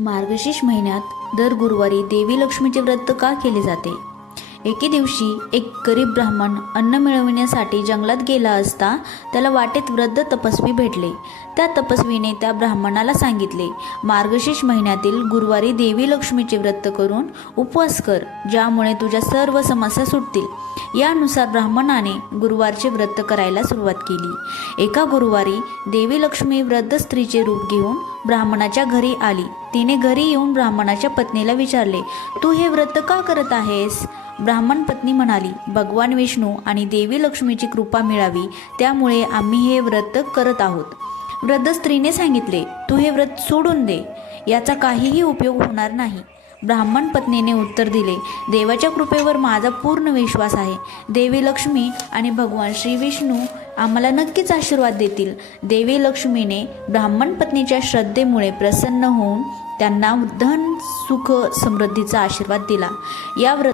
मार्गशीर्ष महिन्यात दर गुरुवारी देवी लक्ष्मीचे व्रत का केले जाते? एके दिवशी एक गरीब ब्राह्मण अन्न मिळविण्यासाठी जंगलात गेला असता त्याला वाटेत वृद्ध तपस्वी भेटले. त्या तपस्वीने त्या ब्राह्मणाला सांगितले, मार्गशीर्ष महिन्यातील गुरुवारी देवी लक्ष्मीचे व्रत करून उपवास कर, ज्यामुळे तुझ्या सर्व समस्या सुटतील. यानुसार ब्राह्मणाने गुरुवारचे व्रत करायला सुरुवात केली. एका गुरुवारी देवी लक्ष्मी वृद्ध स्त्रीचे रूप घेऊन ब्राह्मणाच्या घरी आली. तिने घरी येऊन ब्राह्मणाच्या पत्नीला विचारले, तू हे व्रत का करत आहेस? ब्राह्मण पत्नी म्हणाली, भगवान विष्णू आणि देवी लक्ष्मीची कृपा मिळावी त्यामुळे आम्ही हे व्रत करत आहोत. वृद्ध स्त्रीने सांगितले, तू हे व्रत सोडून दे, याचा काहीही उपयोग होणार नाही. ब्राह्मण पत्नीने उत्तर दिले, देवाच्या कृपेवर माझा पूर्ण विश्वास आहे. देवी लक्ष्मी आणि भगवान श्री विष्णू आम्हाला नक्कीच आशीर्वाद देतील. देवी लक्ष्मीने ब्राह्मण पत्नीच्या श्रद्धेमुळे प्रसन्न होऊन त्यांना धन सुख समृद्धीचा आशीर्वाद दिला. या